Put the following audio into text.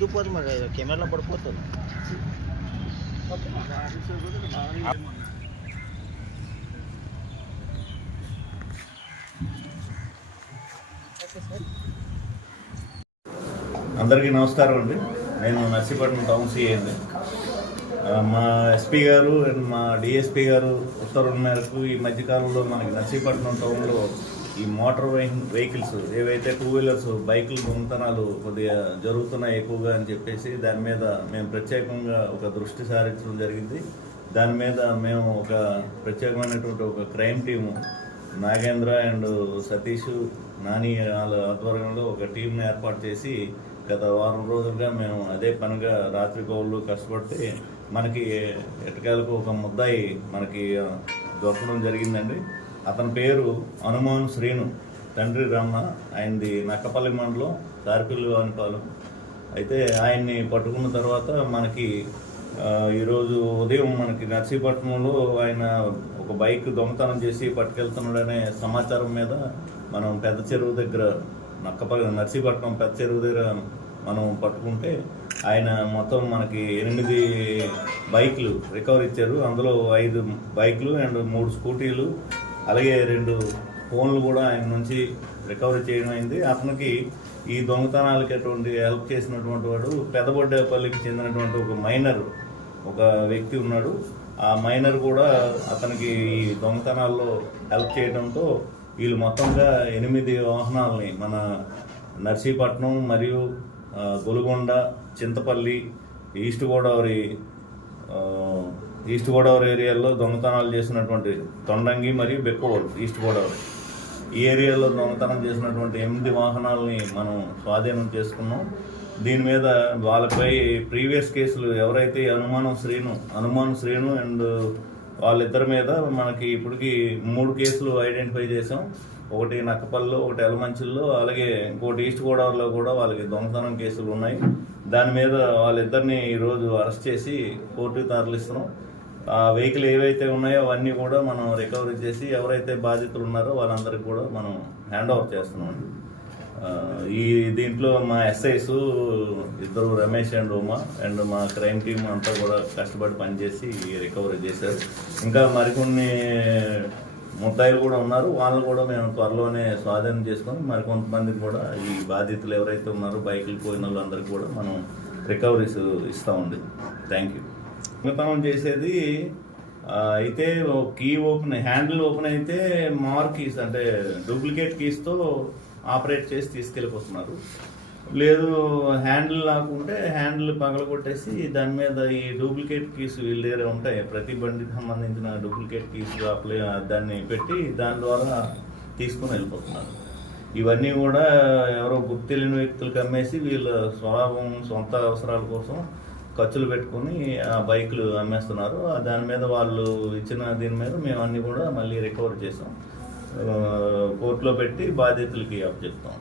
గుద్దుపోతుంది మరి కెమెరాలో పడిపోతుంది. అందరికీ నమస్కారం అండి. నేను నర్సీపట్నం టౌన్ సిఐ అండి. మా ఎస్పీ గారు అండ్ మా డిఎస్పీ గారు ఉత్తర్వుల మేరకు ఈ మధ్యకాలంలో మనకి నర్సీపట్నం టౌన్లో ఈ మోటార్ వెహికల్స్ ఏవైతే 2 వీలర్స్ బైకులు దొంగతనాలు కొద్దిగా జరుగుతున్నాయి ఎక్కువగా అని చెప్పేసి దాని మీద మేము ప్రత్యేకంగా ఒక దృష్టి సారించడం జరిగింది. దాని మీద మేము ఒక ప్రత్యేకమైనటువంటి ఒక crime team Nagendra and Satish Nani వాళ్ళ ఆధ్వర్యంలో ఒక టీంని ఏర్పాటు చేసి గత వారం రోజులుగా మేము అదే పనిగా రాత్రి కోళ్ళు కష్టపడితే మనకి ఎటకాలకు ఒక ముద్దాయి మనకి దొరకడం జరిగిందండి. అతని పేరు హనుమాన్ శ్రీను, తండ్రి రమ్మ, ఆయనది నక్కపల్లి మండలం సారిపిల్లి అనుపాలెం. అయితే ఆయన్ని పట్టుకున్న తర్వాత మనకి ఈరోజు ఉదయం మనకి నర్సీపట్నంలో ఆయన ఒక బైక్ దొంగతనం చేసి పట్టుకెళ్తున్నాడనే సమాచారం మీద మనం పెద్ద చెరువు దగ్గర నర్సీపట్నం పెద్ద చెరువు దగ్గర మనం పట్టుకుంటే ఆయన మొత్తం మనకి 8 బైకులు రికవర్ ఇచ్చారు. అందులో 5 బైకులు అండ్ 3 స్కూటీలు అలాగే 2 ఫోన్లు కూడా ఆయన నుంచి రికవరీ చేయడం అయింది. అతనికి ఈ దొంగతనాలకి అటువంటి హెల్ప్ చేసినటువంటి వాడు పెదబొడ్డేపల్లికి చెందినటువంటి ఒక వ్యక్తి ఉన్నాడు. ఆ మైనర్ కూడా అతనికి ఈ దొంగతనాల్లో హెల్ప్ చేయడంతో వీళ్ళు మొత్తంగా 8 వాహనాలని మన నర్సీపట్నం మరియు గొలుగొండ, చింతపల్లి, ఈస్ట్ గోదావరి ఏరియాల్లో దొంగతనాలు చేసినటువంటి తొండంగి మరియు బెక్కవోలు ఈస్ట్ గోదావరి ఈ ఏరియాలో దొంగతనం చేసినటువంటి 8 వాహనాలని మనం స్వాధీనం చేసుకున్నాం. దీని మీద వాళ్ళపై ప్రీవియస్ కేసులు ఎవరైతే హనుమాన్ శ్రీను అండ్ వాళ్ళిద్దరి మీద మనకి ఇప్పటికి 3 కేసులు ఐడెంటిఫై చేసాం. ఒకటి నక్కపల్లిలో, ఒకటి ఎలమంచిల్లో, అలాగే ఇంకోటి ఈస్ట్ గోదావరిలో కూడా వాళ్ళకి దొంగతనం కేసులు ఉన్నాయి. దాని మీద వాళ్ళిద్దరిని ఈరోజు అరెస్ట్ చేసి కోర్టుకి తరలిస్తున్నాం. ఆ వెహికల్ ఏవైతే ఉన్నాయో అవన్నీ కూడా మనం రికవరీ చేసి ఎవరైతే బాధితులు ఉన్నారో వాళ్ళందరికీ కూడా మనం హ్యాండ్ ఓవర్ చేస్తున్నాం. దీంట్లో మా SIs 2 Ramesh and Uma and మా క్రైమ్ టీమ్ అంతా కూడా కష్టపడి పనిచేసి రికవరీ చేశారు. ఇంకా మరికొన్ని ముద్దాయిలు కూడా ఉన్నారు. వాళ్ళని కూడా మేము త్వరలోనే స్వాధీనం చేసుకొని మరికొంతమందికి కూడా ఈ బాధితులు ఎవరైతే ఉన్నారో బైకులు పోయిన వాళ్ళందరికీ కూడా మనం రికవరీస్ ఇస్తామండి. Thank you. దొంగతనం చేసేది అయితే కీ హ్యాండిల్ ఓపెన్ అయితే కీస్ అంటే డూప్లికేట్ కీస్తో ఆపరేట్ చేసి తీసుకెళ్ళిపోతున్నారు. లేదు హ్యాండిల్ లాక్కుంటే హ్యాండిల్ పగలగొట్టేసి దాని మీద ఈ డూప్లికేట్ కీస్ వీళ్ళ దగ్గర ఉంటాయి. ప్రతి బండికి సంబంధించిన డూప్లికేట్ కీస్ దాన్ని పెట్టి దాని ద్వారా తీసుకుని వెళ్ళిపోతున్నారు. ఇవన్నీ కూడా ఎవరో గుర్తు తెలియని వ్యక్తులకు అమ్మేసి వీళ్ళ సొంత అవసరాల కోసం ఖర్చులు పెట్టుకుని ఆ బైకులు అమ్మేస్తున్నారు. దాని మీద వాళ్ళు ఇచ్చిన దీని మీద మేము అన్నీ కూడా మళ్ళీ రికవర్ చేసాం. కోర్టులో పెట్టి బాధితులకి అప్పచెప్తాం.